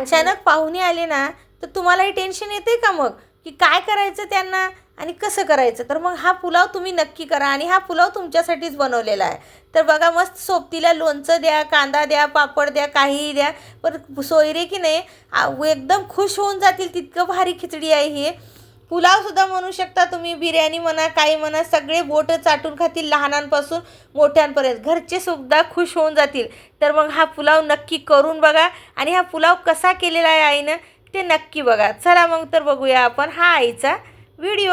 अचानक पाहुणे आले ना तर तुम्हालाही टेन्शन येते का मग? की काय करायचं त्यांना आणि कसं करायचं? तर मग हा पुलाव तुम्ही नक्की करा आणि हा पुलाव तुमच्यासाठीच बनवलेला आहे. तर बघा मस्त सोबतीला लोणचं द्या कांदा द्या पापड द्या काहीही द्या. पण सोयरे की नाही एकदम खुश होऊन जातील तितकं भारी खिचडी आहे ही. पुलावसुद्धा म्हणू शकता तुम्ही बिर्याणी म्हणा काही म्हणा सगळे बोटं चाटून खातील लहानांपासून मोठ्यांपर्यंत. घरचे सुद्धा खुश होऊन जातील. तर मग हा पुलाव नक्की करून बघा. आणि हा पुलाव कसा केलेला आहे आईनं ते नक्की बघा. चला मग तर बघूया आपण हा आईचा व्हिडिओ.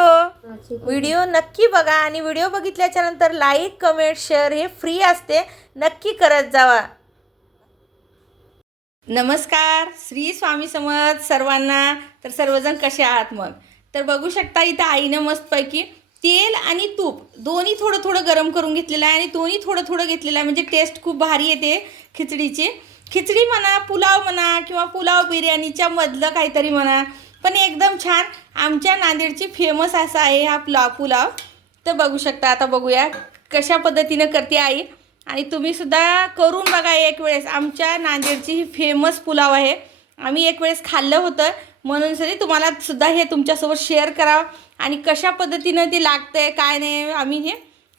व्हिडिओ नक्की बघा आणि व्हिडिओ बघितल्याच्या नंतर लाईक कमेंट शेअर हे फ्री असते. नक्की करत जावा. नमस्कार. श्री स्वामी समर्थ सर्वांना. तर सर्वजण कसे आहात मग? तर बघू शकता इथं आईनं मस्तपैकी तेल आणि तूप. दोन्ही थोडं थोडं गरम करून घेतलेलं आहे आणि दोन्ही थोडं थोडं घेतलेलं आहे. म्हणजे टेस्ट खूप भारी येते खिचडीची. खिचडी म्हणा पुलाव म्हणा किंवा पुलाव बिर्याणीच्या मधलं काहीतरी म्हणा. पण एकदम छान आमच्या नांदेडची फेमस असा आहे हा पुलाव पुलाव. तर बघू शकता आता बघूया कशा पद्धतीनं करते आई. आणि तुम्हीसुद्धा करून बघा एक वेळेस. आमच्या नांदेडची ही फेमस पुलाव आहे. आम्ही एक वेळेस खाल्लं होतं. म्हणून सरी तुम्हाला सुद्धा हे तुमच्यासोबत शेअर करावं. आणि कशा पद्धतीनं ते लागतं आहे काय नाही आम्ही हे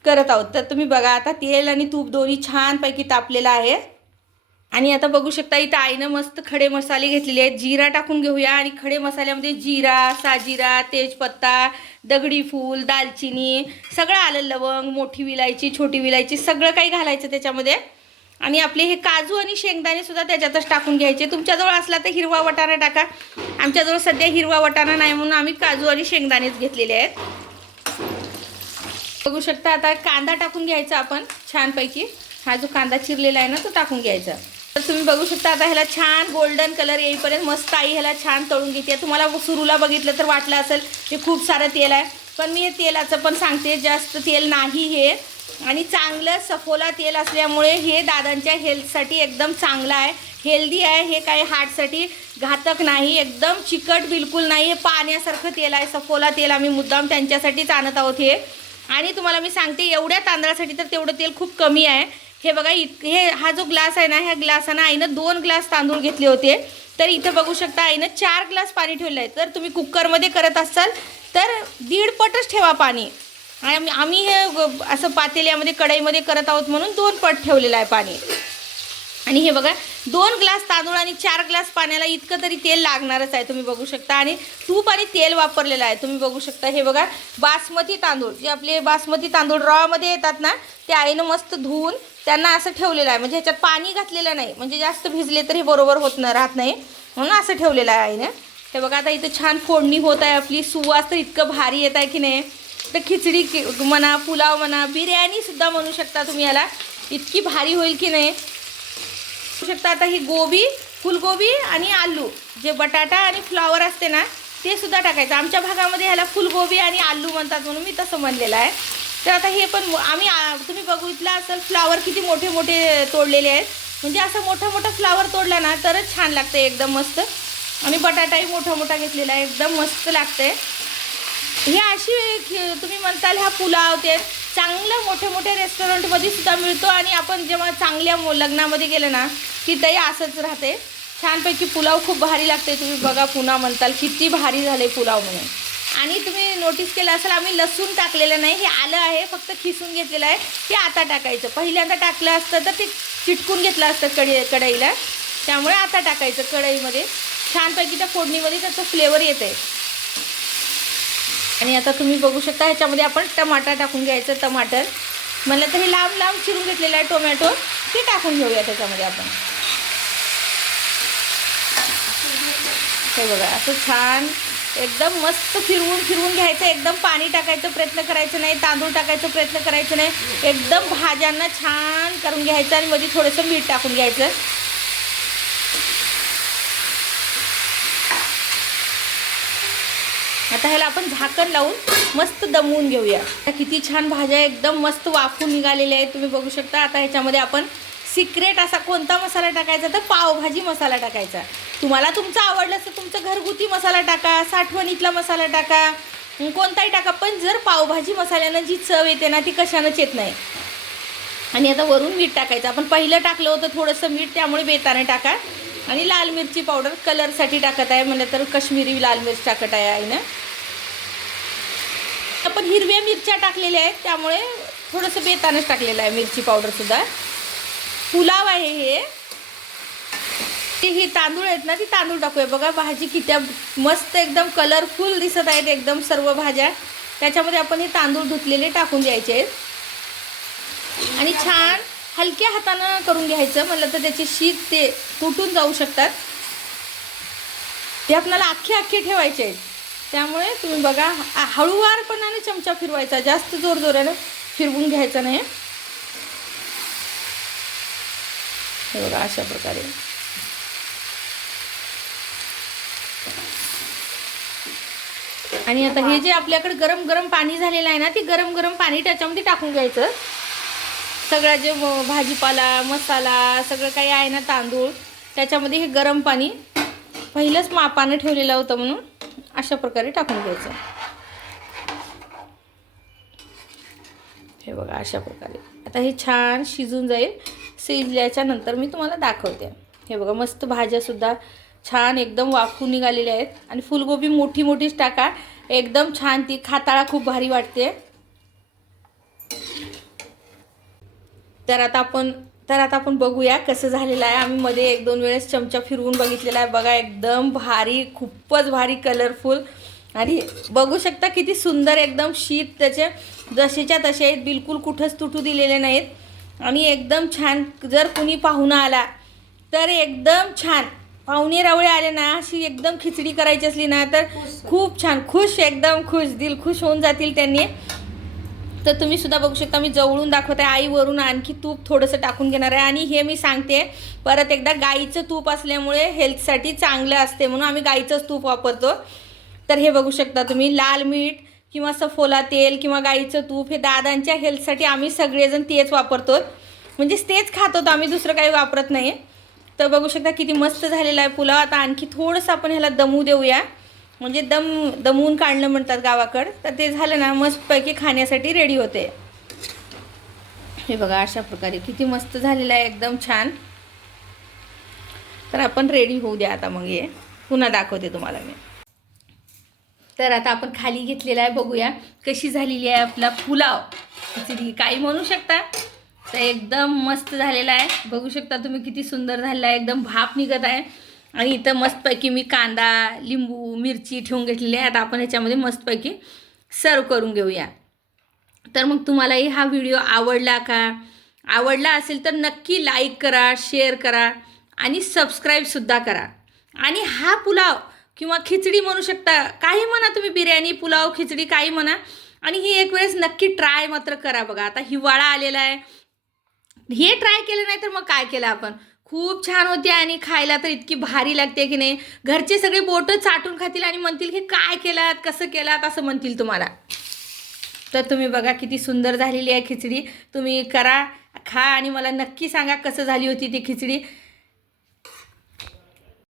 करत आहोत. तर तुम्ही बघा आता तेल आणि तूप दोन्ही छानपैकी तापलेलं आहे. आणि आता बघू शकता इथं आईनं मस्त खडे मसाले घेतलेले आहेत. जिरा टाकून घेऊया. आणि खडे मसाल्यामध्ये जिरा साजिरा तेजपत्ता दगडी फूल दालचिनी सगळं आलं लवंग मोठी विलायची छोटी विलायची सगळं काही घालायचं त्याच्यामध्ये. आणि आपले हे काजू आणि शेंगदाणे सुद्धा त्याच्यातच टाकून घ्यायचे. तुमच्याजवळ असला तर हिरवा वटाणा टाका. आमच्याजवळ सध्या हिरवा वटाणा नाही म्हणून आम्ही काजू आणि शेंगदाणेच घेतलेले आहेत. बघू शकता आता कांदा टाकून घ्यायचा आपण छानपैकी. हा जो कांदा चिरलेला आहे ना तो टाकून घ्यायचा. तर तुम्ही बघू शकता आता ह्याला छान गोल्डन कलर येईपर्यंत मस्त आई ह्याला छान तळून घेते. तुम्हाला सुरूला बघितलं तर वाटलं असेल हे खूप सारं तेल आहे. पण मी हे तेलाचं पण सांगते जास्त तेल नाही हे. आणि चांगलं सफोला तेल असल्यामुळे हे दादांच्या हेल्थसाठी एकदम चांगलं आहे. हेल्दी आहे हे काही हार्टसाठी घातक नाही एकदम चिकट बिलकुल नाही. हे पाण्यासारखं तेल आहे सफोला तेल आम्ही मुद्दाम त्यांच्यासाठीच आणत आहोत हे. आणि तुम्हाला मी सांगते एवढ्या तांदळासाठी तर तेवढं तेल खूप कमी आहे. हे बघा इत हे हा जो ग्लास आहे ना ह्या ग्लासानं आईनं दोन ग्लास तांदूळ घेतले होते. तर इथं बघू शकता आईनं चार ग्लास पाणी ठेवलं आहे तर तुम्ही कुकरमध्ये करत असाल तर दीड पटच ठेवा पाणी. आणि आम्ही- आम्ही हे असं पातेल्यामध्ये कढईमध्ये करत आहोत म्हणून दोन पट ठेवलेलं आहे पाणी. आणि हे बघा दोन ग्लास तांदूळ आणि चार ग्लास पाण्याला इतकं तरी तेल लागणारच आहे तुम्ही बघू शकता. आणि तूप आणि तेल वापरलेलं आहे तुम्ही बघू शकता. हे बघा बासमती तांदूळ जे आपले बासमती तांदूळ रॉमध्ये येतात ना ते आईनं मस्त धुवून त्यांना असं ठेवलेलं आहे. म्हणजे ह्याच्यात पाणी घातलेलं नाही. म्हणजे जास्त भिजले तर हे बरोबर होत न राहत नाही. म्हणून असं ठेवलेलं आहे आईनं. हे बघा आता इथं छान फोडणी होत आहे आपली. सुवास तर इतकं भारी येत आहे की नाही. तर खिचडी म्हणा पुलाव म्हणा बिर्याणीसुद्धा म्हणू शकता तुम्ही याला. इतकी भारी होईल की नाही? बघू शकता आता ही गोबी फुलगोबी आणि आलू. जे बटाटा आणि फ्लॉवर असते ना ते सुद्धा टाकायचं. आमच्या भागामध्ये ह्याला फुलगोबी आणि आलू म्हणतात म्हणून मी तसं म्हणलेलं आहे. तर आता हे पण आम्ही तुम्ही बघितलं असेल फ्लावर किती मोठे मोठे तोडलेले आहेत. म्हणजे असं मोठा मोठा फ्लावर तोडला ना तरच छान लागतं एकदम मस्त. आणि बटाटाही मोठा मोठा घेतलेला आहे एकदम मस्त लागतंय. हे अशी खि- तुम्ही म्हणताल हा पुलाव ते चांगलं मोठे मोठे रेस्टॉरंटमध्ये सुद्धा मिळतो आणि आपण जेव्हा चांगल्या मो- लग्नामध्ये गेलं ना की दही असंच राहते. छानपैकी पुलाव खूप भारी लागते. तुम्ही बघा पुन्हा म्हणताल किती भारी झाले पुलाव म्हणून. आणि तुम्ही नोटीस केलं असेल आम्ही लसूण टाकलेलं नाही हे आलं आहे फक्त खिसून घेतलेलं आहे ते आता टाकायचं. पहिल्यांदा टाकलं असतं तर ते चिटकून घेतलं असतं कढई कढईला. त्यामुळे आता टाकायचं कढईमध्ये. छानपैकी त्या फोडणीमध्ये त्याचं फ्लेवर येते आणि आता तुम्ही बघू शकता ह्याच्यामध्ये आपण टमाटर टाकून घ्यायचं टमाटर. म्हणलं तर हे लांब लांब चिरून घेतलेलं आहे टोमॅटो. ते टाकून घेऊया त्याच्यामध्ये आपण. हे बघा असं छान एकदम मस्त फिरवून फिरवून घ्यायचं एकदम पाणी टाकायचं प्रयत्न करायचं नाही तांदूळ टाकायचा प्रयत्न करायचं नाही एकदम भाज्यांना छान करून घ्यायचं आणि मध्ये थोडंसं मीठ टाकून घ्यायचं. आता ह्याला आपण झाकण लावून मस्त दमवून घेऊया. आता किती छान भाज्या एकदम मस्त वाफून निघालेल्या आहेत तुम्ही बघू शकता. आता ह्याच्यामध्ये आपण सिक्रेट असा कोणता मसाला टाकायचा तर पावभाजी मसाला टाकायचा. तुम्हाला तुमचं आवडलं तर तुमचं घरगुती मसाला टाका साठवणीतला मसाला टाका. कोणताही टाका पण जर पावभाजी मसाल्यानं जी चव येते ना ती कशानंच येत नाही. आणि आता वरून मीठ टाकायचं. आपण पहिलं टाकलं होतं थोडंसं मीठ त्यामुळे बेताने टाका. आणि लाल मिरची पावडर कलरसाठी टाकत आहे म्हणलं तर कश्मीरी लाल मिरची टाकत आहे आईनं. आपण हिरव्या मिरच्या टाकलेल्या आहेत त्यामुळे थोडंसं बेतानच टाकलेलं आहे मिरची पावडरसुद्धा पुलाव आहे हे. ते हे तांदूळ आहेत ना ती तांदूळ टाकूया. बघा भाजी किती मस्त एकदम कलरफुल दिसत आहेत एकदम सर्व भाज्या. त्याच्यामध्ये आपण हे तांदूळ धुतलेले टाकून द्यायचे आहेत. आणि छान हलक्या हातानं करून घ्यायचं. म्हणलं तर त्याचे शीत ते तुटून जाऊ शकतात. ते आपल्याला अख्खे अख्खे ठेवायचे आहेत. त्यामुळे तुम्ही बघा हळूवारपणाने चमचा फिरवायचा. जास्त जोर जोराने फिरवून घ्यायचा नाही. हे बघा अशा प्रकारे. आणि आता हे जे आपल्याकडे गरम गरम पाणी झालेलं आहे ना ते गरम गरम पाणी त्याच्यामध्ये टाकून घ्यायचं. सगळा जे भाजीपाला मसाला सगळं काही आहे ना तांदूळ त्याच्यामध्ये हे गरम पाणी पहिलंच मापानं ठेवलेलं होतं म्हणून अशा प्रकारे टाकून घ्यायचं. हे बघा अशा प्रकारे. आता हे छान शिजून जाईल. शिजल्याच्या नंतर मी तुम्हाला दाखवते. हे बघा मस्त भाज्यासुद्धा छान एकदम वाफून निघालेल्या आहेत. आणि फुलगोबी मोठी मोठीच टाका. एकदम छान ती खाताळा खूप भारी वाटते. तर आता आपण तर आता आपण बघूया कसं झालेलं आहे. आम्ही मध्ये एक दोन वेळेस चमचा फिरवून बघितलेला आहे. बघा एकदम भारी खूपच भारी कलरफुल आणि बघू शकता किती सुंदर एकदम शीत त्याचे जसेच्या तसे आहेत. बिलकुल कुठंच तुटू दिलेले नाहीत. आणि एकदम छान जर कुणी पाहुणा आला तर एकदम छान. पाहुणे रावळे आले ना अशी एकदम खिचडी करायची असली ना तर खूप छान. खुश एकदम खुश. दिल खुश होऊन जातील त्यांनी. तर तुम्ही सुद्धा बघू शकता मी जवळून दाखवत आहे आईवरून आणखी तूप थोडंसं टाकून घेणार आहे. आणि हे मी सांगते परत एकदा गाईचं तूप असल्यामुळे हेल्थसाठी चांगलं असते म्हणून आम्ही गाईचंच तूप वापरतो. तर हे बघू शकता तुम्ही लाल मीठ किंवा सफोला तेल किंवा गाईचं तूप हे दादांच्या हेल्थसाठी आम्ही सगळेजण तेच वापरतो. म्हणजेच तेच खात होतो आम्ही दुसरं काही वापरत नाही. तर बघू शकता किती मस्त झालेला आहे पुलाव. आता आणखी थोडंसं आपण ह्याला दमू देऊया. म्हणजे दम दमवून काढणं म्हणतात गावाकडं. तर ते झालं ना मस्तपैकी खाण्यासाठी रेडी होते. हे बघा अशा प्रकारे किती मस्त झालेलं आहे एकदम छान. तर आपण रेडी होऊ द्या आता मग हे. पुन्हा दाखवते तुम्हाला मी. तर आता आपण खाली घेतलेला आहे बघूया कशी झालेली आहे आपला पुलाव. खिचडी काही म्हणू शकता? तर एकदम मस्त झालेला आहे. बघू शकता तुम्ही किती सुंदर झालेला आहे एकदम भाप निघत आहे. आणि इथं मस्तपैकी मी कांदा लिंबू मिरची ठेवून घेतलेली आहे आता आपण ह्याच्यामध्ये मस्तपैकी सर्व करून घेऊया. तर मग तुम्हालाही हा व्हिडिओ आवडला का? आवडला असेल तर नक्की लाईक करा शेअर करा आणि सबस्क्राईबसुद्धा करा. आणि हा पुलाव किंवा खिचडी म्हणू शकता काही म्हणा तुम्ही बिर्याणी पुलाव खिचडी काही म्हणा. आणि ही एक वेळेस नक्की ट्राय मात्र करा बघा. आता हिवाळा आलेला आहे. हे ट्राय केलं नाही तर मग काय केलं आपण? खूप छान होते आणि खायला तर इतकी भारी लागते की नाही. घरचे सगळे बोटं चाटून खातील आणि म्हणतील की काय केलात? कसं केलात? असं म्हणतील तुम्हाला. तर तुम्ही बघा किती सुंदर झालेली आहे खिचडी. तुम्ही करा खा आणि मला नक्की सांगा कसं झाली होती ती खिचडी.